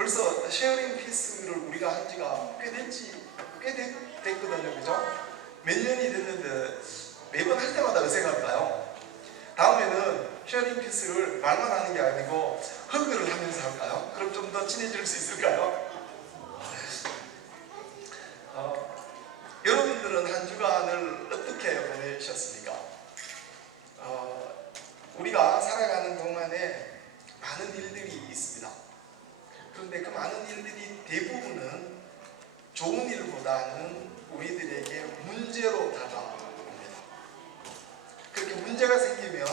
벌써 쉐어링 피스를 우리가 한 지가 꽤 됐거든요. 그죠? 몇 년이 됐는데 매번 할 때마다 어색할까요? 다음에는 쉐어링 피스를 말만 하는 게 아니고 허그를 하면서 할까요? 그럼 좀 더 친해질 수 있을까요? 여러분들은 한 주간을 어떻게 보내셨습니까? 우리가 살아가는 동안에 많은 일들이 있습니다. 그런데 그 많은 일들이 대부분은 좋은 일보다는 우리들에게 문제로 다가옵니다. 그렇게 문제가 생기면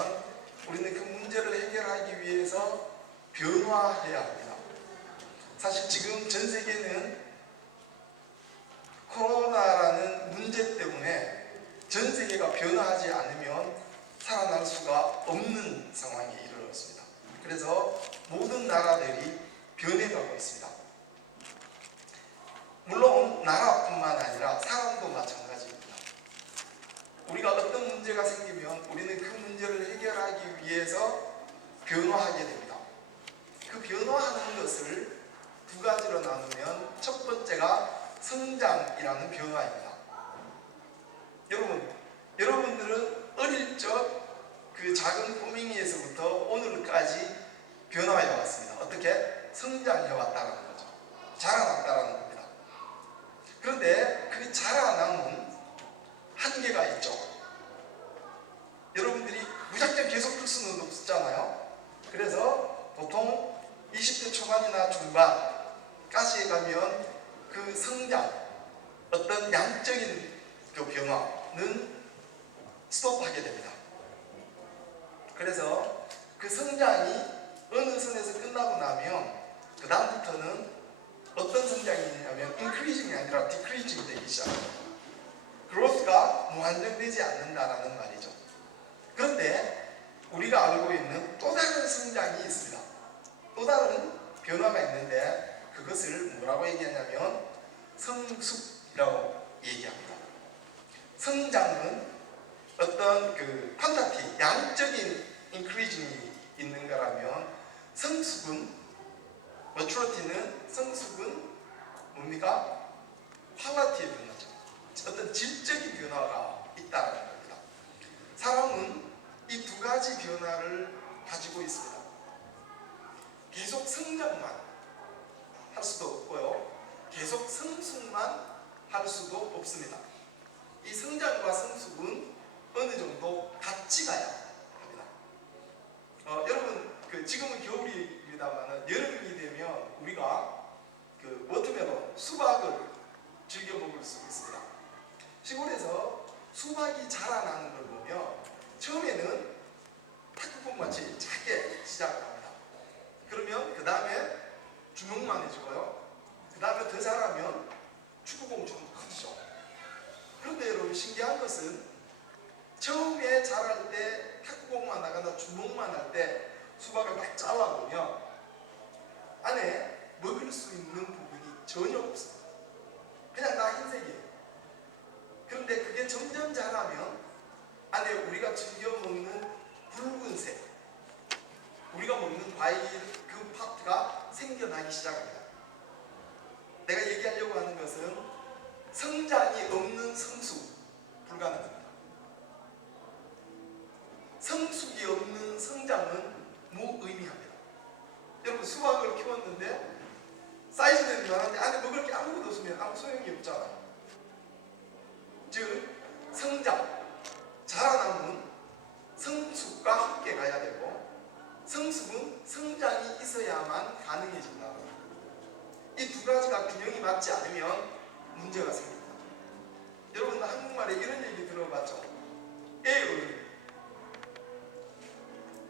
우리는 그 문제를 해결하기 위해서 변화해야 합니다. 사실 지금 전 세계는 코로나라는 문제 때문에 전 세계가 변화하지 않으면 살아날 수가 없는 상황에 이르렀습니다. 그래서 모든 나라들이 변해가고 있습니다. 물론 나라뿐만 아니라 사람도 마찬가지입니다. 우리가 어떤 문제가 생기면 우리는 그 문제를 해결하기 위해서 변화하게 됩니다. 그 변화하는 것을 두 가지로 나누면 첫 번째가 성장이라는 변화입니다. 여러분들은 어릴 적 그 작은 꼬맹이에서부터 오늘까지 변화해 왔습니다. 어떻게? 성장해 왔다는 거죠. 자라났다는 겁니다. 그런데 그 자라남은 한계가 있죠. 여러분들이 무작정 계속 클 수는 없잖아요. 그래서 보통 20대 초반이나 중반까지 가면 그 성장, 어떤 양적인 그 변화는 스톱하게 됩니다. 그래서 그 성장이 어느 선에서 끝나고 나면 그 다음부터는 어떤 성장이냐면 increasing이 아니라 decreasing 되기 시작합니다. growth가 무한정되지 않는다라는 말이죠. 그런데 우리가 알고 있는 또 다른 성장이 있습니다. 또 다른 변화가 있는데 그것을 뭐라고 얘기하냐면 성숙이라고 얘기합니다. 성장은 어떤 그 퀀타티, 양적인 increasing이 있는 거라면 성숙은 성숙은 뭡니까? 퀄리티의 변화죠. 어떤 질적인 변화가 있다는 겁니다. 사람은 이 두 가지 변화를 가지고 있습니다. 계속 성장만 할 수도 없고요. 계속 성숙만 할 수도 없습니다. 이 성장과 성숙은 어느 정도 같이 가야 합니다. 여러분, 지금은 겨울입니다만 여름이 되면 우리가 그 워터멜론, 수박을 즐겨 먹을 수 있습니다. 시골에서 수박이 자라나는 걸 보면 처음에는 탁구공같이 작게 시작합니다. 그러면 그 다음에 주먹만 해주고요. 그 다음에 더 자라면 축구공처럼 커지죠. 그런데 여러분, 신기한 것은 처음에 자랄 때 탁구공만 하거나 주먹만 할 때 수박을 막 잘라보면 안에 먹을 수 있는 부분이 전혀 없습니다. 그냥 다 흰색이에요. 그런데 그게 점점 자라면 안에 우리가 즐겨 먹는 붉은색, 우리가 먹는 과일 그 파트가 생겨나기 시작합니다. 내가 얘기하려고 하는 것은 성장이 없는 성숙, 불가능합니다. 성숙이 없는 성장은 무의미합니다. 여러분, 수박을 키웠는데 사이즈는 많은데 안에 먹을 게 아무것도 없으면 아무 소용이 없잖아요. 즉, 성장, 자라남은 성숙과 함께 가야 되고 성숙은 성장이 있어야만 가능해진다. 이 두 가지가 균형이 맞지 않으면 문제가 생깁니다. 여러분, 한국말에 이런 얘기 들어봤죠? 애어른.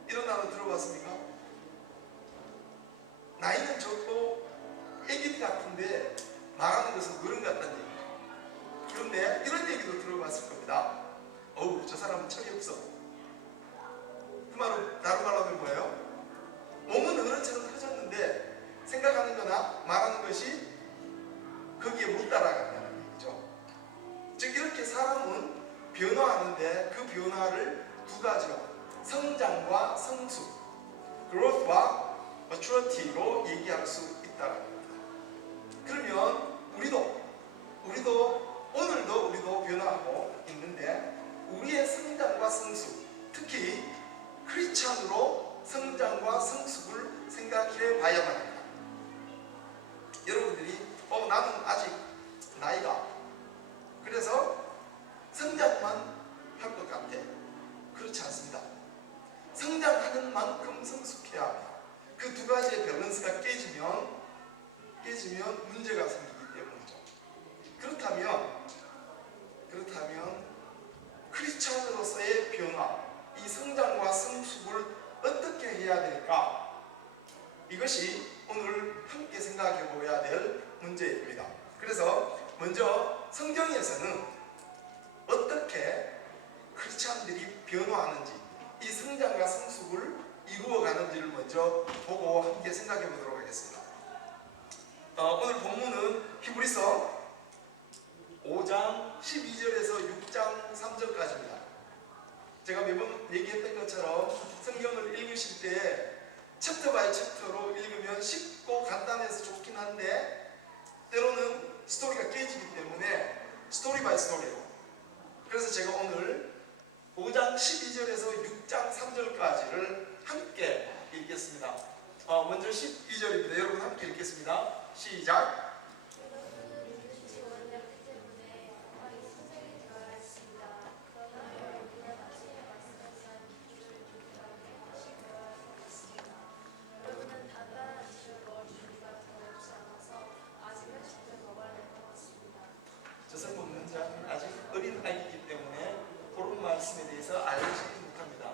이런 단어 들어봤습니까? 나이는 적고 애기 같은데 말하는 것은 어른 같다는 얘기죠. 그런데 이런 얘기도 들어봤을 겁니다. 어우, 저 사람은 철이 없어. 그 말은 다른 말로 하면 뭐예요? 몸은 어른처럼 커졌는데 생각하는 거나 말하는 것이 거기에 못 따라간다는 얘기죠. 즉, 이렇게 사람은 변화하는데 그 변화를 두 가지로 성장과 성숙, growth와 maturity로 변화로 얘기할 수 있다는 겁니다. 그러면 우리도 오늘도 우리도 변화하고 있는데 우리의 성장과 성숙, 특히 크리스찬으로 성장과 성숙을 생각해 봐야만 합니다. 여러분들이 나는 아직 나이가 그래서 성장만 할 것 같아. 그렇지 않습니다. 성장하는 만큼 성숙해야 합니다. 그 두 가지의 밸런스가 깨지면 문제가 생기기 때문이죠. 그렇다면 크리스찬으로서의 변화, 이 성장과 성숙을 어떻게 해야 될까? 이것이 오늘 함께 생각해 보아야 될 문제입니다. 그래서 먼저 성경에서는 어떻게 크리스찬들이 변화하는지, 이 성장과 성숙을 이루어가는지를 먼저 보고 함께 생각해 보도록 하겠습니다. 오늘 본문은 히브리서 5장 12절에서 6장 3절까지입니다. 제가 매번 얘기했던 것처럼 성경을 읽으실 때 챕터 바이 챕터로 읽으면 쉽고 간단해서 좋긴 한데 때로는 스토리가 깨지기 때문에 스토리 바이 스토리로, 그래서 제가 오늘 5장 12절에서 6장 3절까지를 함께 읽겠습니다. 먼저 12절입니다. 여러분 함께 읽겠습니다. 시작. 저승 문자는 아직 어린 아이이기 때문에 그런 말씀에 대해서 알지 못합니다.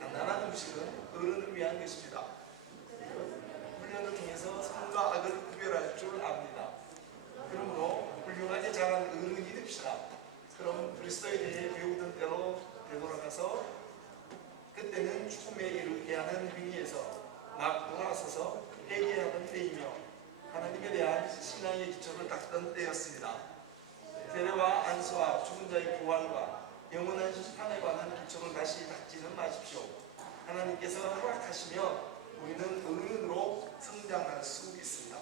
간단한 음식은 어른을 위한 것입니다. 훈련을 통해서 선과 악을 구별할 줄 압니다. 그러므로 훌륭하게 자란 어른이 됩시다. 그럼 그리스도에 대해 배우던 대로 되돌아가서 그때는 죽음에 이르게 하는 행위에서 막 돌아서서 회개하던 때이며 하나님에 대한 신앙의 기초를 닦던 때였습니다. 세례와 안수와 죽은 자의 부활과 영원한 심판에 관한 기초를 다시 닦지는 마십시오. 하나님께서 허락하시면 우리는 어른으로 성장할 수 있습니다.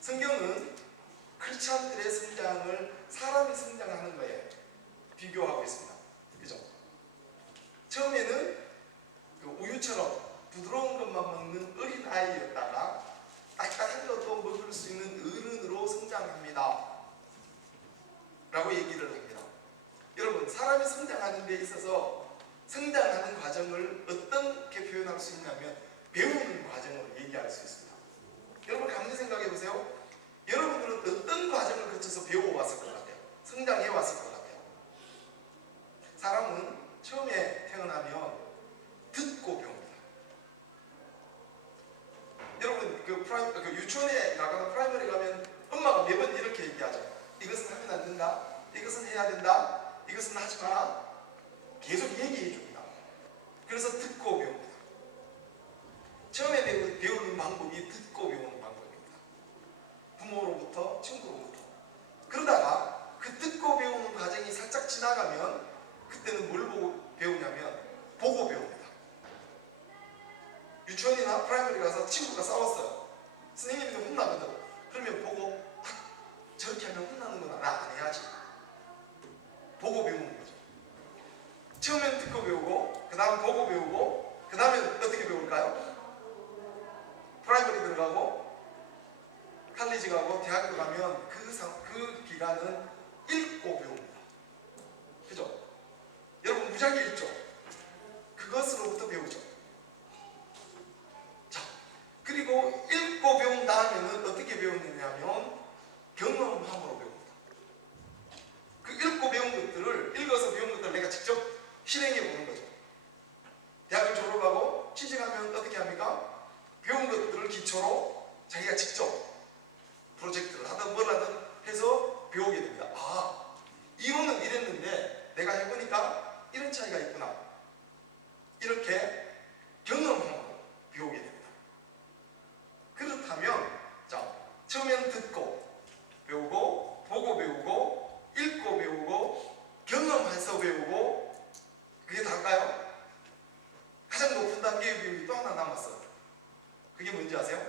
성경은 크리스찬들의 성장을 사람이 성장하는 거에 비교하고 있습니다. 그죠? 처음에는 그 우유처럼 부드러운 것만 먹는 어린 아이였다가 딱딱한 것도 먹을 수 있는 어른으로 성장합니다. 라고 얘기를 합니다. 여러분, 사람이 성장하는 데 있어서 성장하는 과정을 어떻게 표현할 수 있냐면 배우는 과정으로 얘기할 수 있습니다. 여러분 가만히 생각해 보세요. 여러분들은 어떤 과정을 거쳐서 배워왔을 것 같아요? 성장해 왔을 것 같아요. 사람은 처음에 태어나면 듣고 배웁니다. 여러분 그 유치원에 가거나 프라이머리 가면 엄마가 매번 이렇게 얘기하죠. 이것은 하면 안 된다. 이것은 해야 된다. 이것은 하지 마라. 계속 얘기해 줍니다. 그래서 듣고 배웁니다. 처음에 배우는 방법이 듣고 배우는 방법입니다. 부모로부터, 친구로부터. 그러다가 그 듣고 배우는 과정이 살짝 지나가면 그때는 뭘 보고 배우냐면 보고 배웁니다. 유치원이나 프라이머리 가서 친구가 싸웠어요. 선생님이 혼나거든. 그러면 보고 저렇게 하면 혼나는구나. 나 안 해야지. 보고 배우는 거죠. 처음엔 듣고 배우고 그 다음 보고 배우고 그 다음에 어떻게 배울까요? 프라이머리 들어가고 칼리지 가고 대학교 가면 그 기간은 읽고 배웁니다. 그죠? 여러분 무작위 읽죠? 그것으로부터 배우죠. 자, 그리고 읽고 배운 다음에는 어떻게 배우느냐면 경험함으로 배웁니다. 그 읽고 배운 것들을, 읽어서 배운 것들을 내가 직접 실행해 보는 거죠. 대학을 졸업하고 취직하면 어떻게 합니까? 배운 것들을 기초로 자기가 직접 프로젝트를 하든 뭘 하든 해서 배우게 됩니다. 아, 이론은 이랬는데 내가 해보니까 이런 차이가 있구나. 이렇게 경험함으로 배우게 됩니다. 그렇다면 자, 처음에는 듣고 배우고 보고 배우고 읽고 배우고 경험해서 배우고 그게 다일까요? 가장 높은 단계의 배움이 또 하나 남았어요. 그게 뭔지 아세요?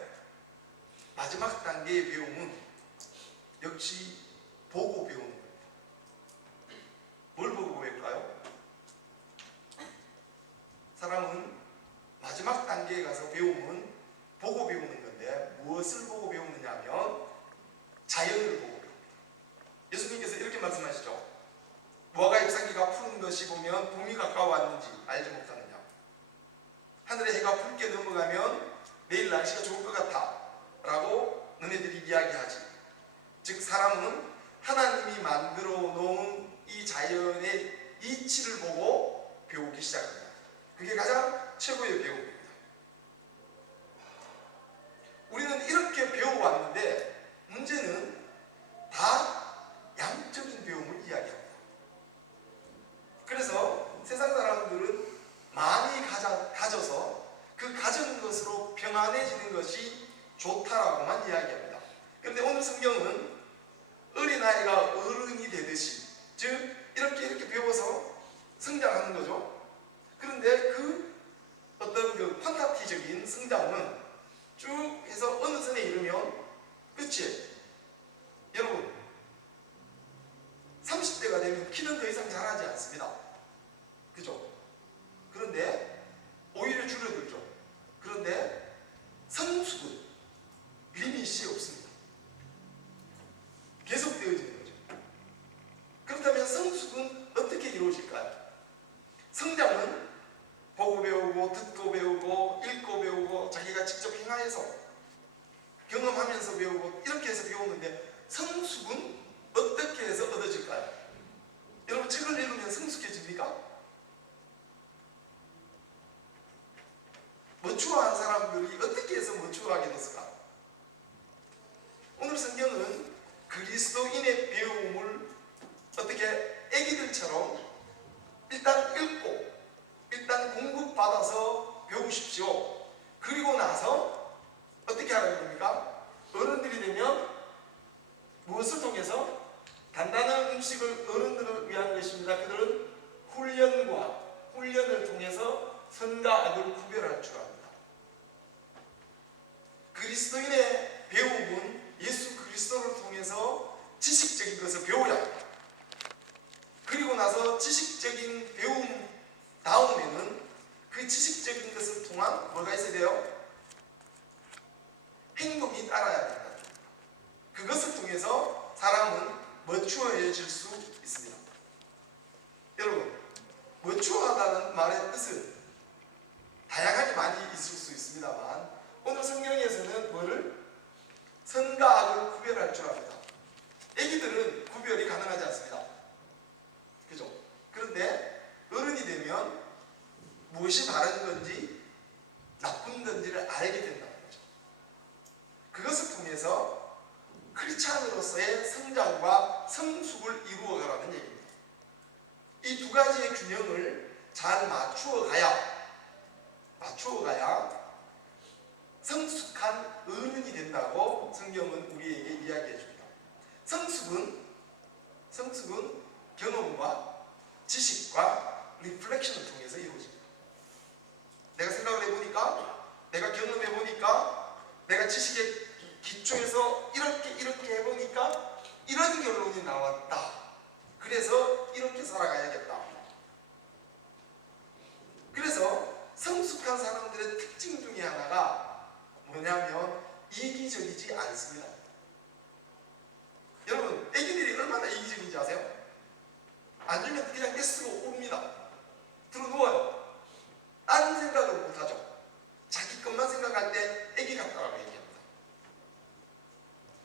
마지막 단계의 배움은 역시 보고 배우는 겁니다. 뭘 보고 배울까요? 사람은 마지막 단계에 가서 배움은 보고 배우는 건데 무엇을 보고 배우느냐 하면 자연을 보고 배웁니다. 예수님께서 이렇게 말씀하시죠. 무화과 잎사귀가 푸른 것이 보면 봄이 가까워왔는지 알지 못하느냐. 하늘의 해가 붉게 넘어가면 내일 날씨가 좋을 것 같아 라고 너네들이 이야기하지. 즉 사람은 하나님이 만들어 놓은 이 자연의 이치를 보고 배우기 시작합니다. 그게 가장 최고의 배움입니다. 우리는 이렇게 배워왔는데 문제는 다 양적인 배움을 이야기합니다. 그래서 세상 사람들은 많이 가져서 그 가진 것으로 평안해지는 것이 좋다라고만 이야기합니다. 그런데 오늘 성경은 어린아이가 어른이 되듯이, 즉 이렇게 배워서 성장하는 거죠. 그런데 그 어떤 그 퀀타티적인 성장은 쭉 해서 어느 선에 이르면 끝이에요. 여러분 30대가 되면 키는 더 이상 자라지 않습니다. 그죠? 그런데 오히려 줄어들죠. 그런데 성숙은 리밋이 없습니다. 계속 되어지는 거죠. 그렇다면 성숙은 어떻게 이루어질까요? 성장은 보고 배우고 듣고 배우고 읽고 배우고 자기가 직접 행하여서 경험하면서 배우고 이렇게 해서 배우는데 성숙은 어떻게 해서 얻어질까요? 여러분 책을 읽으면 성숙해집니까? 머추어한 사람들이 어떻게 해서 머추어하게 됐을까? 오늘 성경은 그리스도인의 배움을 어떻게 애기들처럼 일단 읽고 일단 공급받아서 배우십시오. 그리고 나서 어떻게 하라는 겁니까? 어른들이 되면 무엇을 통해서? 단단한 음식을 어른들을 위한 것입니다. 그들은 훈련을 통해서 선과 악을 구별할 줄 압니다. 그리스도인의 배움은 예수 그리스도를 통해서 지식적인 것을 배워야 합니다. 그리고 나서 지식적인 배움 다음에는 그 지식적인 것을 통한 뭐가 있어야 돼요? 행동이 따라야 된다. 그것을 통해서 사람은 머추어해질 수 있습니다. 여러분, 머추어하다는 말의 뜻은 다양하게 많이 있을 수 있습니다만 오늘 성경에서는 뭐를? 선과 악을 구별할 줄 압니다. 애기들은 구별이 가능하지 않습니다. 그죠? 그런데 어른이 되면 무엇이 바른 건지 나쁜 건지를 알게 된다는 거죠. 그것을 통해서 크리스찬으로서의 성장과 성숙을 이루어가라는 얘기입니다. 이 두 가지의 균형을 잘 맞추어가야 성숙한 어른이 된다고 성경은 우리에게 이야기해 줍니다. 성숙은 경험과 지식과 리플렉션을 통해서 이루어집니다. 내가 생각을 해보니까, 내가 경험해보니까, 내가 지식의 기초에서 이렇게 해보니까 이런 결론이 나왔다. 그래서 이렇게 살아가야겠다. 그래서 성숙한 사람들의 특징 중에 하나가 뭐냐면 이기적이지 않습니다. 여러분, 애기들이 얼마나 이기적인지 아세요? 앉으면 그냥 떼쓰고 옵니다. 들어 누워요. 다른 생각을 못하죠. 자기 것만 생각할 때 애기 같다라고 얘기합니다.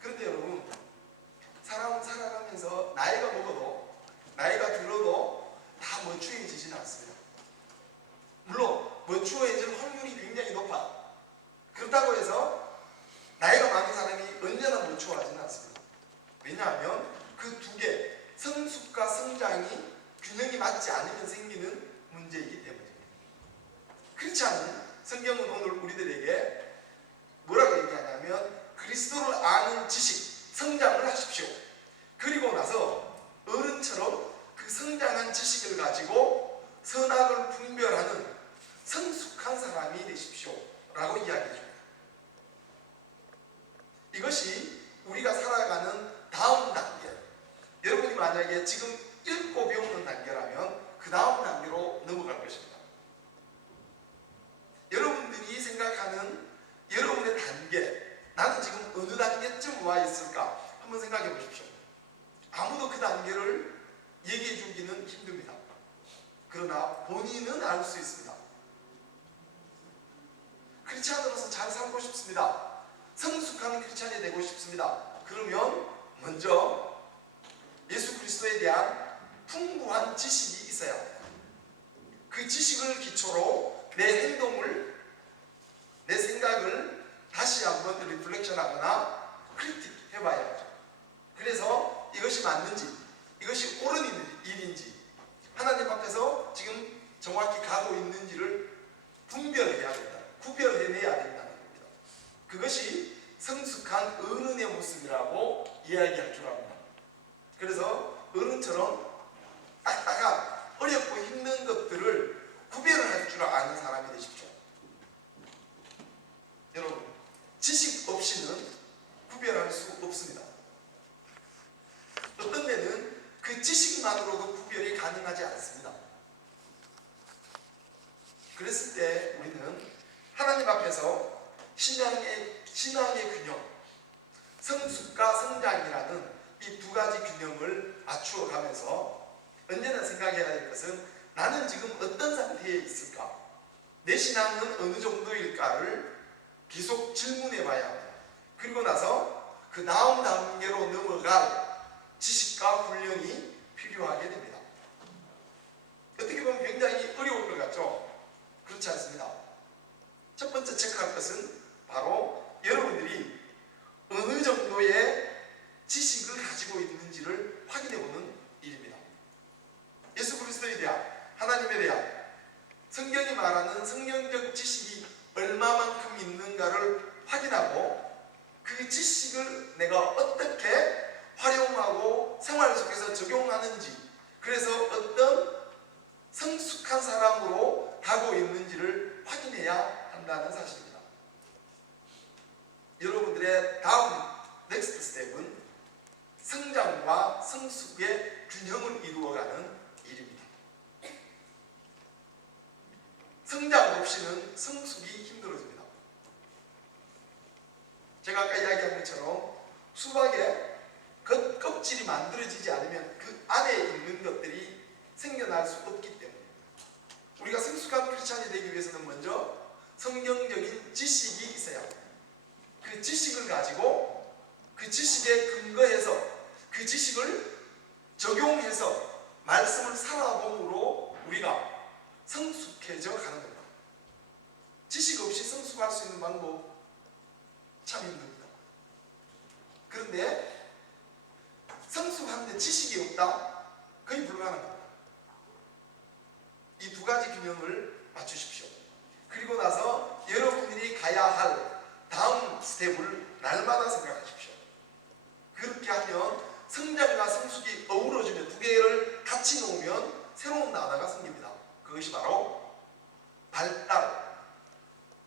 그런데 여러분, 사람은 살아가면서 나이가 먹어도, 나이가 들어도 다 머추어지지는 않습니다. 물론 머추어질 확률이 굉장히 높아. 그렇다고 해서 나이가 많은 사람이 언제나 머추어하지는 않습니다. 왜냐하면 그 두 개, 성숙과 성장이 균형이 맞지 않으면 생기는 문제이기 때문입니다. 그렇지 않은 성경은 오늘 우리들에게 뭐라고 얘기하냐면 그리스도를 아는 지식, 성장을 하십시오. 그리고 나서 어른처럼 그 성장한 지식을 가지고 선악을 분별하는 성숙한 사람이 되십시오 라고 이야기해 줍니다. 지금 와 있을까? 한번 생각해 보십시오. 아무도 그 단계를 얘기해 주기는 힘듭니다. 그러나 본인은 알 수 있습니다. 크리스찬으로서 잘 살고 싶습니다. 성숙한 크리스찬이 되고 싶습니다. 그러면 먼저 예수 그리스도에 대한 풍부한 지식이 있어야 합니다. 그 지식을 기초로 내 행동을, 내 생각을 다시 한번 리플렉션하거나 크리틱 해봐야 하죠. 그래서 이것이 맞는지, 이것이 옳은 일인지, 하나님 앞에서 지금 정확히 가고 있는지를 분별해야 된다. 구별해내야 된다는 겁니다. 그것이 성숙한 어른의 모습이라고 이야기할 줄 압니다. 그래서 어른처럼 딱딱한 어렵고 힘든 것들을 구별을 할 줄 아는 사람이 되십시오. 여러분, 지식 없이는 구별할 수 없습니다. 어떤 데는 그 지식만으로도 구별이 가능하지 않습니다. 그랬을 때 우리는 하나님 앞에서 신앙의 균형, 성숙과 성장이라는 이 두 가지 균형을 맞추어 가면서 언제나 생각해야 될 것은 나는 지금 어떤 상태에 있을까? 내 신앙은 어느 정도일까를 계속 질문해 봐야 합니다. 그리고 나서 그 다음 단계로 넘어갈 지식과 훈련이 필요하게 됩니다. 어떻게 보면 굉장히 어려울 것 같죠? 그렇지 않습니다. 첫 번째 체크할 것은 바로 여러분들이 어느 정도의 지식을 가지고 있는지를 확인해보는 일입니다. 예수 그리스도에 대한, 하나님에 대한 성경이 말하는 성경적 지식이 얼마만큼 있는가를 확인하고 그 지식을 내가 어떻게 활용하고 생활 속에서 적용하는지, 그래서 어떤 성숙한 사람으로 가고 있는지를 확인해야 한다는 사실입니다. 여러분들의 다음 넥스트 스텝은 성장과 성숙의 균형을 이루어가는 일입니다. 성장 없이는 성숙이 힘들어집니다. 제가 아까 이야기한 것처럼 수박의 껍질이 만들어지지 않으면 그 안에 있는 것들이 생겨날 수 없기 때문에 우리가 성숙한 크리스찬이 되기 위해서는 먼저 성경적인 지식이 있어야 합니다. 그 지식을 가지고 그 지식에 근거해서 그 지식을 적용해서 말씀을 살아봄으로 우리가 성숙해져 가는 겁니다. 지식 없이 성숙할 수 있는 방법 참 힘듭니다. 그런데 성숙하는데 지식이 없다? 거의 불가능합니다. 이 두 가지 균형을 맞추십시오. 그리고 나서 여러분들이 가야 할 다음 스텝을 날마다 생각하십시오. 그렇게 하면 성장과 성숙이 어우러지면 두 개를 같이 놓으면 새로운 단어가 생깁니다. 그것이 바로 발달,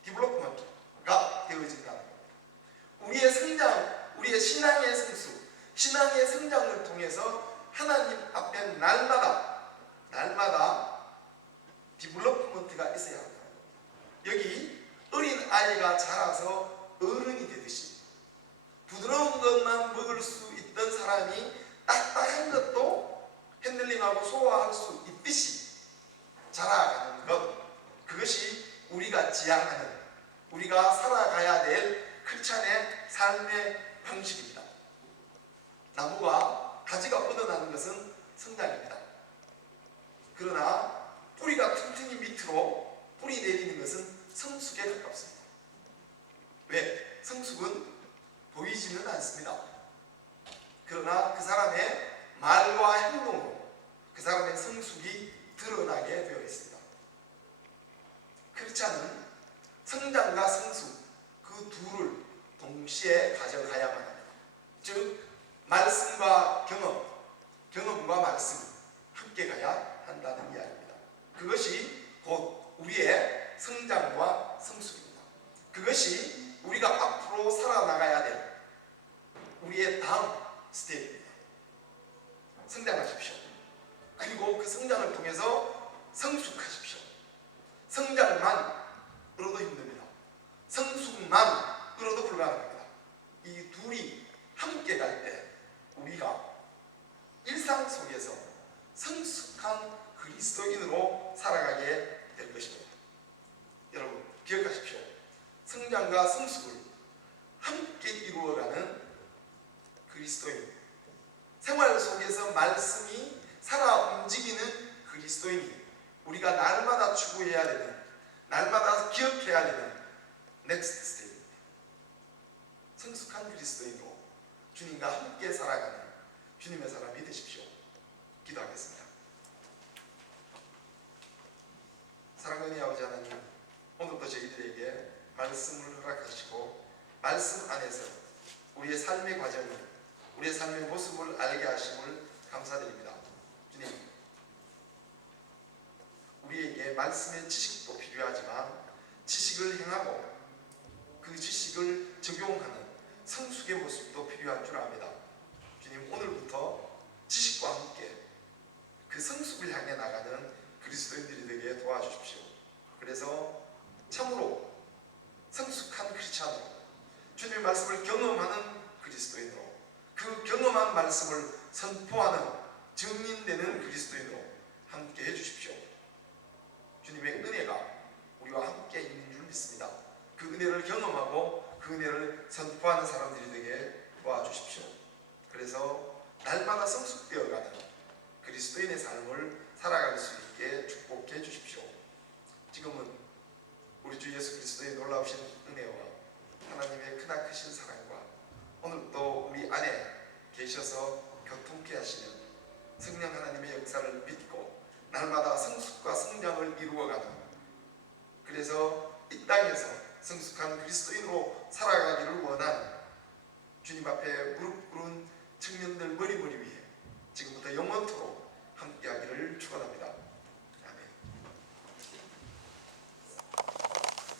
디벨롭먼트가 되어진다는 겁니다. 우리의 성장, 우리의 신앙의 성숙, 신앙의 성장을 통해서 하나님 앞에 날마다 디벨롭먼트가 있어야 합니다. 여기 어린 아이가 자라서 어른이 되듯이 부드러운 것만 먹을 수 있던 사람이 딱딱한 것도 핸들링하고 소화할 수 있듯이 자라가는 것, 그것이 우리가 지향하는, 우리가 살아가야 될 크리스찬의 삶의 방식입니다. 나무가 가지가 뻗어나는 것은 성장입니다. 그러나 뿌리가 튼튼히 밑으로 뿌리 내리는 것은 성숙에 가깝습니다. 왜? 성숙은 보이지는 않습니다. 그러나 그 사람의 말과 행동으로 그 사람의 성숙이 드러나게 되어 있습니다. 크리스찬은 성장과 성숙, 그 둘을 동시에 가져가야만 합니다. 즉 말씀과 경험과 말씀 함께 가야 한다는 이야기입니다. 그것이 곧 우리의 성장과 성숙입니다. 그것이 우리가 앞으로 살아나가야 될 우리의 다음 스텝입니다. 성장하십시오. 그리고 그 성장을 통해서 성숙하십시오. 성장만으로도 힘듭니다. 성숙만으로도 불가능합니다. 이 둘이 성숙한 그리스도인으로 주님과 함께 살아가는 주님의 사람이 되십시오. 기도하겠습니다. 사랑하는 아버지 하나님, 오늘도 저희들에게 말씀을 허락하시고 말씀 안에서 우리의 삶의 과정을, 우리의 삶의 모습을 알게 하심을 감사드립니다. 주님, 우리에게 말씀의 지식도 필요하지만 지식을 행하고 그 지식을 적용하는 성숙의 모습도 필요한 줄 압니다. 주님, 오늘부터 지식과 함께 그 성숙을 향해 나가는 그리스도인들이 되게 도와주십시오. 그래서 참으로 성숙한 크리스찬으로, 주님의 말씀을 경험하는 그리스도인으로, 그 경험한 말씀을 선포하는 증인되는 그리스도인으로 함께 해주십시오. 주님의 은혜가 우리와 함께 있는 줄 믿습니다. 그 은혜를 경험하고 그 은혜를 선포하는 사람들이 되게 도와주십시오. 그래서 날마다 성숙되어가는 그리스도인의 삶을 살아갈 수 있게 축복해 주십시오. 지금은 우리 주 예수 그리스도의 놀라우신 은혜와 하나님의 크나 크신 사랑과 오늘 또 우리 안에 계셔서 교통케 하시는 성령 하나님의 역사를 믿고 날마다 성숙과 성장을 이루어가는, 그래서 이 땅에서 성숙한 그리스도인으로 살아가기를 원하는 주님 앞에 무릎 꿇은 청년들 머리 위에 지금부터 영원토록